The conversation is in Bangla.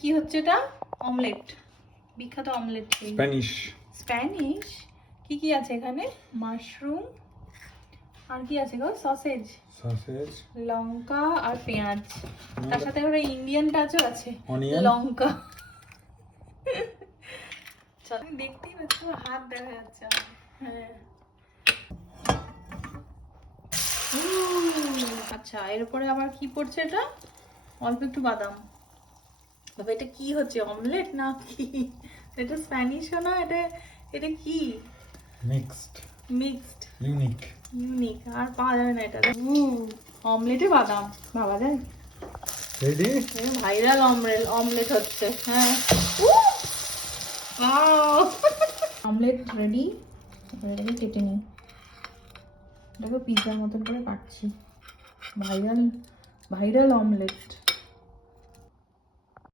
কি হচ্ছে এটা? অমলেট, বিখ্যাত অমলেট। স্প্যানিশ কি কি আছে এখানে? মাশরুম, আর কি আছে গো? সসেজ, লঙ্কা আর পেঁয়াজ, তার সাথে ওরা ইন্ডিয়ান টাচও আছে, লঙ্কা। চল দেখতেই পাচ্ছ, হাত দেখা যাচ্ছে। হ্যাঁ, আচ্ছা এর উপরে আবার কি পড়ছে? এটা অল্প একটু বাদাম। তবে এটা কি হচ্ছে, অমলেট না কি? এটা স্প্যানিশও না, এটা এটা কি? Mixed, unique. আর পাওয়া যাবে না এটা। অমলেটে বাদাম ভাবা যায়? রেডি, ভাইরাল অমলেট হচ্ছে। হ্যাঁ, অমলেট রেডি। এটাকে কেটে নিই, দেখো পিৎজার মতন করে কাটছি। Viral omelette.